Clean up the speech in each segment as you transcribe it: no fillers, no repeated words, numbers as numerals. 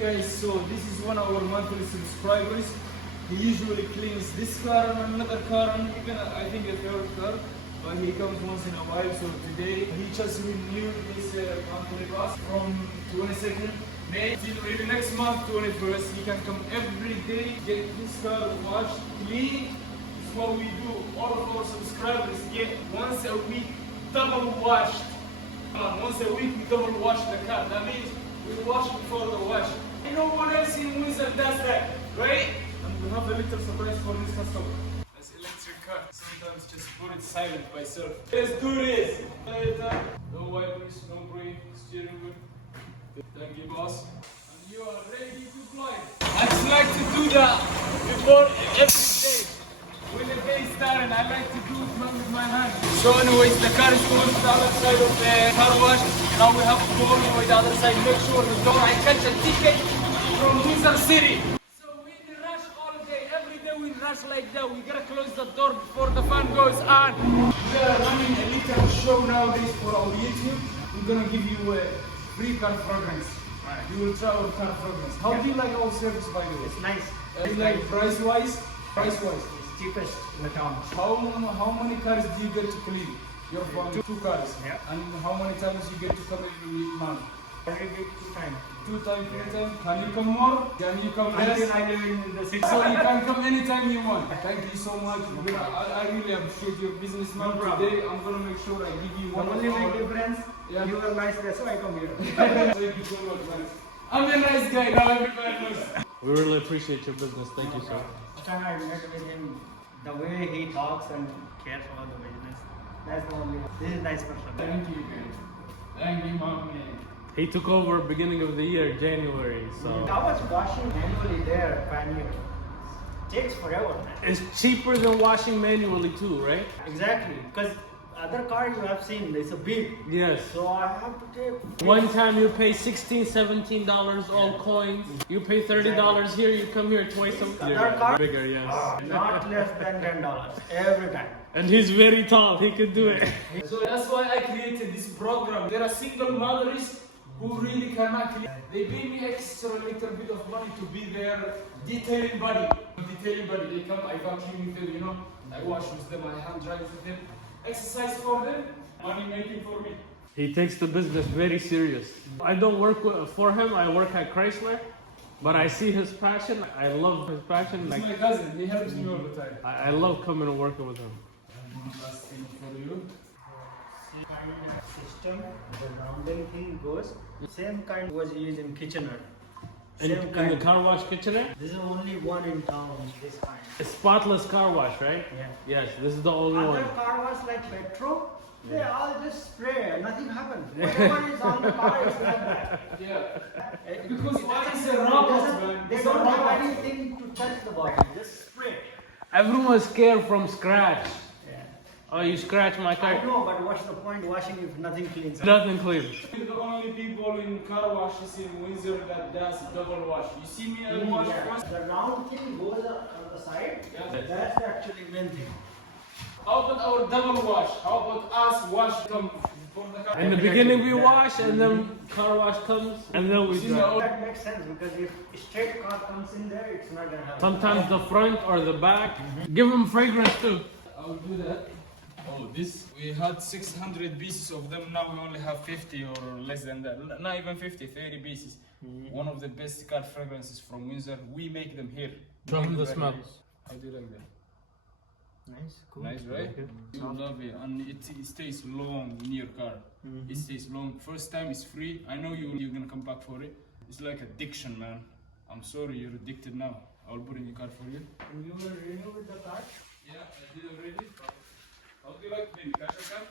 Guys, so this is one of our monthly subscribers. He usually cleans this car and another car and even I think a third car, but he comes once in a while. So today he just renewed his monthly pass from 22nd May till maybe next month 21st. He can come every day, get his car washed, clean. This is what we do. All of our subscribers get once a week double washed. Once a week we double wash the car. That means we wash before the wash. No one else in Windsor does that, right? And we have a little surprise for this customer. This electric car. Sometimes just put it silent by itself. Let's do this. No wipers, no brake, steering wheel. Thank you, boss. And you are ready to fly. I just like to do that before every day. When the day is starting, I like to do it with my hand. So anyways, the car is going to the other side of the car wash. Now we have to go all the way to the other side. Make sure we don't catch a ticket from Windsor City. So we rush all day. Every day we rush like that. We gotta close the door before the fan goes on. We are running a little show nowadays for our YouTube. We're gonna give you a free car fragrance. Right. You will try our car fragrance. How do you like our service, by the way? It's nice. Like price-wise? Price-wise. Cheapest in the town. How many cars do you get to clean? Your phone? Two cars. Yeah. And how many times you get to come every month? Every week, 2 times. 2 times, 3 times. Can you come more? Can you come less? Until I live in the city. So you can come anytime you want. Thank you so much. I really appreciate your business, man. Today I'm gonna make sure I give you one. The only make difference, Yeah. you are nice, that's why I come here. Thank you so much, man. I'm a nice guy. Now everybody knows. We really appreciate your business. Thank you, sir. Last time I met with him, the way he talks and cares about the business, that's the only. This is nice person. Thank you, guys. Thank you, mommy. He took over beginning of the year, January, so How much washing manually there, manually? Takes forever, man. it's cheaper than washing manually too, right? Exactly, because other cars you have seen, it's a big. Yes. So I have to take. One time you pay $16, $17 all coins. You pay $30 here, you come here twice a Other year. car? Bigger, yes. Not less than $10 every time. And he's very tall, he can do it. So that's why I created this program. There are single mothers who really cannot clean. They pay me extra little bit of money to be their detailing buddy. They come, I vacuum with them, you know. I wash with them, I hand dry with them. Exercise for them, money making for me. He takes the business very serious. I don't work for him, I work at Chrysler. But I see his passion, I love his passion. He's Like, my cousin, he helps me all the time. I love coming and working with him. One last thing for you. System, the rounding thing goes. Same kind was used in Kitchener. In Same kind. the car wash Kitchener? This is only one in town. This kind. A spotless car wash, right? Yeah. Yes, this is the only Other one. car wash like Petro, they all just spray. Nothing happens. Whatever is on the car is like that. Yeah. Because what is a It robot, doesn't- man? They It's don't a have robot. anything to touch the body. Just spray. Everyone's scared from scratch. Yeah. Oh, you scratch my I car? know, but what's the point washing if nothing cleans up? Nothing clean. We're the only people in car washes in Windsor that does double wash. You see me, I wash once. The round thing goes on the side. Yeah. That's actually main thing. How about our double wash? How about us wash come for the car? In the beginning we wash and then car wash comes and then we dry. That makes sense because if straight car comes in there, it's not gonna happen. Sometimes the front or the back. Give them fragrance too. I'll do that. Oh, this, we had 600 pieces of them, now we only have 50 or less than that. Not even 50, 30 pieces. One of the best car fragrances from Windsor. We make them here. Show them the Very smell. nice. How do you like that? Nice, cool. Nice, right? You love it, and it stays long in your car. It stays long. First time it's free. I know you're gonna come back for it. It's like addiction, man. I'm sorry, you're addicted now. I'll put in your car for you. And you will renew with the card? Yeah, I did already. How do you like me? Cash or card?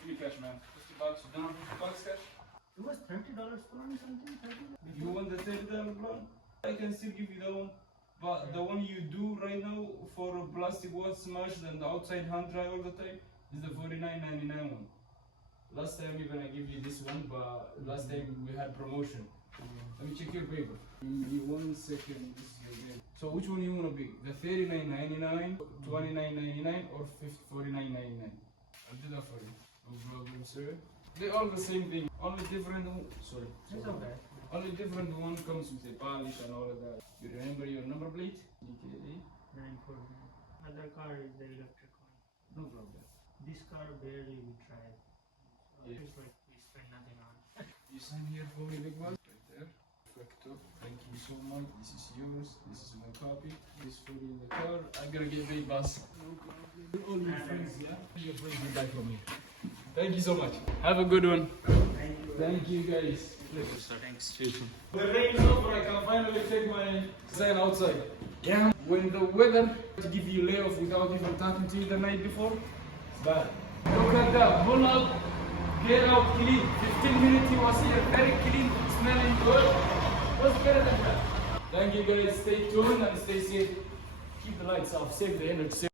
Give me cash, man. 50 bucks. You don't have 50 bucks cash? It was $30 plan something? $30? You want the $30 plan? I can still give you that one. But the one you do right now for a plastic wash smash and the outside hand dry all the time is the $49.99 one. Last time even I give you this one, but last time we had promotion. Let me check your paper. Give me 1 second. This is your name. So which one you want to be? The $39.99, $29.99 or $49.99? I'll do that for you. No problem, sir. They're all the same thing. Only different. Sorry. It's okay. Only different one comes with a polish and all of that. You remember your number plate? DKA? 949. Other car is the electric one. No problem. This car barely we tried. Yeah. It's like we spend nothing on. You sign here for me, big boss. Right there. Perfecto. Thank you so much. This is yours. This is my copy. This for you in the car. I'm gonna get paid, boss. No problem. All your friends, yeah? Your friends will buy from me. Thank you so much. Have a good one. Thank you. Thank you, guys. Pleasure, sir. Thanks. The rain is over. I can finally take my sign outside. Yeah. When the weather to give you layoff without even talking to you the night before, it's bad. Look at that. Pull up. Get out clean. 15 minutes he was here. Very clean. Smelling good. What's better than that? Thank you, guys. Stay tuned and stay safe. Keep the lights off. Save the energy.